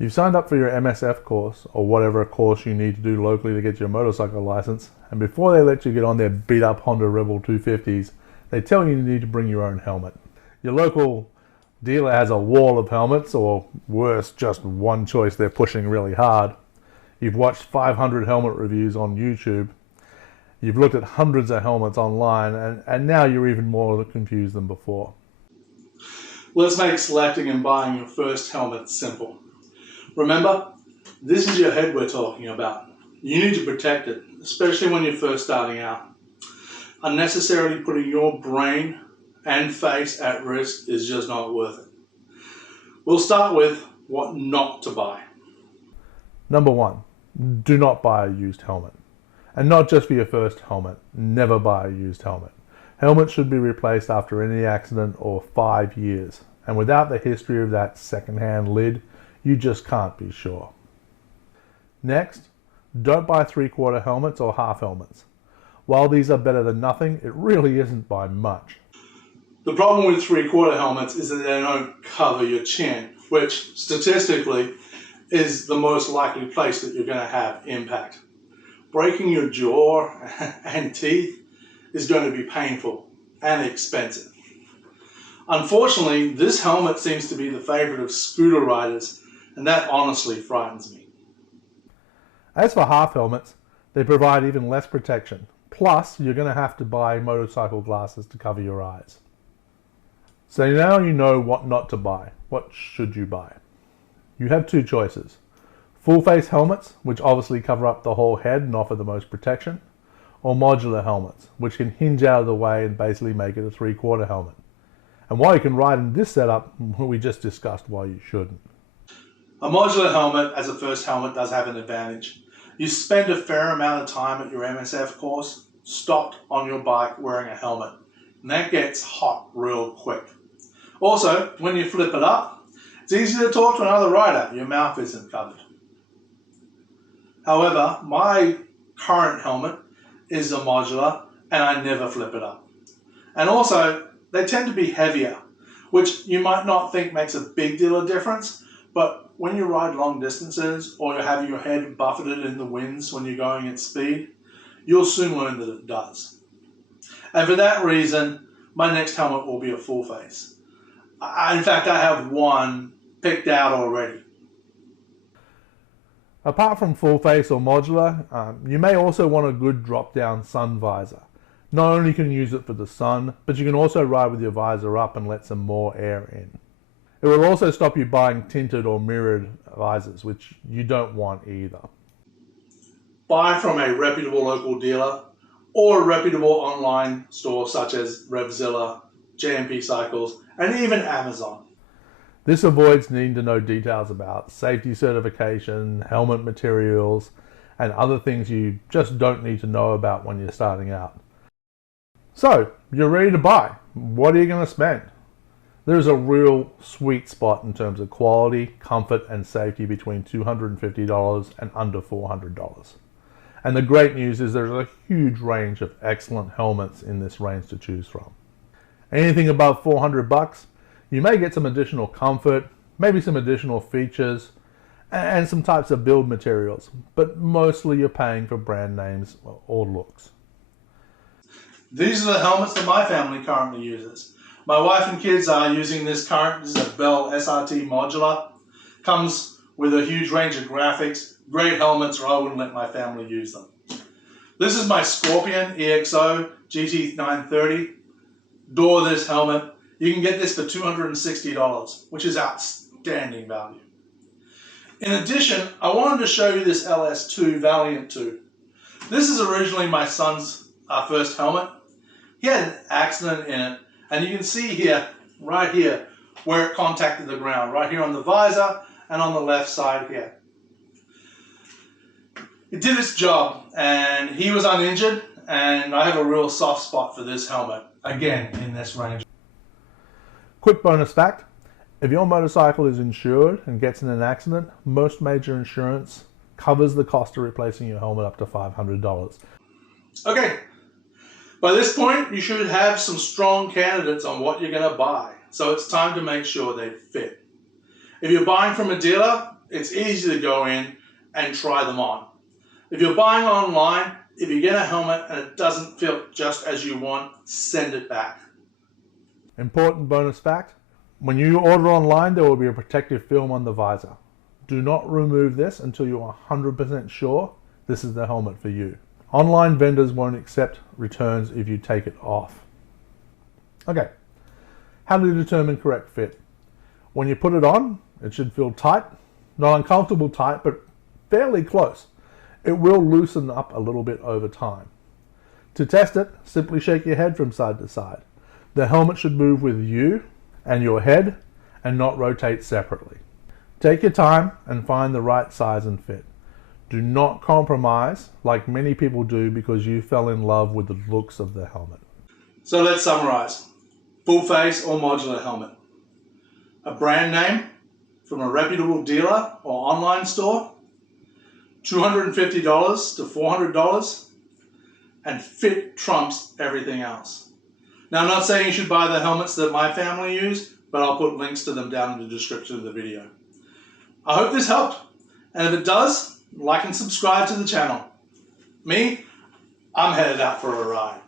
You've signed up for your MSF course, or whatever course you need to do locally to get your motorcycle license, and before they let you get on their beat-up Honda Rebel 250s, they tell you need to bring your own helmet. Your local dealer has a wall of helmets, or worse, just one choice they're pushing really hard. You've watched 500 helmet reviews on YouTube. You've looked at hundreds of helmets online, and now you're even more confused than before. Let's make selecting and buying your first helmet simple. Remember, this is your head we're talking about. You need to protect it, especially when you're first starting out. Unnecessarily putting your brain and face at risk is just not worth it. We'll start with what not to buy. Number 1, do not buy a used helmet. And not just for your first helmet, never buy a used helmet. Helmets should be replaced after any accident or 5 years. And without the history of that second-hand lid, you just can't be sure. Next, don't buy 3/4 helmets or half helmets. While these are better than nothing, it really isn't by much. The problem with 3/4 helmets is that they don't cover your chin, which statistically is the most likely place that you're going to have impact. Breaking your jaw and teeth is going to be painful and expensive. Unfortunately, this helmet seems to be the favorite of scooter riders, and that honestly frightens me. As for half helmets, they provide even less protection. Plus, you're going to have to buy motorcycle glasses to cover your eyes. So now you know what not to buy. What should you buy? You have 2 choices. Full face helmets, which obviously cover up the whole head and offer the most protection, or modular helmets, which can hinge out of the way and basically make it a 3/4 helmet. And while you can ride in this setup, we just discussed why you shouldn't. A modular helmet as a first helmet does have an advantage. You spend a fair amount of time at your MSF course stopped on your bike wearing a helmet, and that gets hot real quick. Also, when you flip it up, it's easy to talk to another rider. Your mouth isn't covered. However, my current helmet is a modular, and I never flip it up. And also, they tend to be heavier, which you might not think makes a big deal of difference, but when you ride long distances or you're having your head buffeted in the winds when you're going at speed, you'll soon learn that it does. And for that reason, my next helmet will be a full face. In fact, I have one picked out already. Apart from full face or modular, you may also want a good drop-down sun visor. Not only can you use it for the sun, but you can also ride with your visor up and let some more air in. It will also stop you buying tinted or mirrored visors, which you don't want either. Buy from a reputable local dealer or a reputable online store such as Revzilla, JMP Cycles, and even Amazon. This avoids needing to know details about safety certification, helmet materials, and other things you just don't need to know about when you're starting out. So, you're ready to buy. What are you going to spend? There's a real sweet spot in terms of quality, comfort, and safety between $250 and under $400. And the great news is there's a huge range of excellent helmets in this range to choose from. Anything above $400, you may get some additional comfort, maybe some additional features, and some types of build materials, but mostly you're paying for brand names or looks. These are the helmets that my family currently uses. My wife and kids are using this is a Bell SRT modular. Comes with a huge range of graphics, great helmets, or I wouldn't let my family use them. This is my Scorpion EXO GT930. Adore this helmet. You can get this for $260, which is outstanding value. In addition, I wanted to show you this LS2 Valiant 2. This is originally my son's first helmet. He had an accident in it, and you can see here, right here, where it contacted the ground, right here on the visor and on the left side here. It did its job, and he was uninjured, and I have a real soft spot for this helmet, again, in this range. Quick bonus fact, if your motorcycle is insured and gets in an accident, most major insurance covers the cost of replacing your helmet up to $500. Okay, by this point, you should have some strong candidates on what you're going to buy, so it's time to make sure they fit. If you're buying from a dealer, It's easy to go in and try them on. If you're buying online, if you get a helmet and it doesn't fit just as you want, send it back. Important bonus fact, when you order online, there will be a protective film on the visor. Do not remove this until you are 100% sure this is the helmet for you. Online vendors won't accept returns if you take it off. Okay, how to determine correct fit. When you put it on, it should feel tight, not uncomfortable tight, but fairly close. It will loosen up a little bit over time. To test it, simply shake your head from side to side. The helmet should move with you and your head and not rotate separately. Take your time and find the right size and fit. Do not compromise like many people do because you fell in love with the looks of the helmet. So let's summarize. Full face or modular helmet. A brand name from a reputable dealer or online store. $250 to $400. And fit trumps everything else. Now, I'm not saying you should buy the helmets that my family use, but I'll put links to them down in the description of the video. I hope this helped, and if it does, like and subscribe to the channel. Me, I'm headed out for a ride.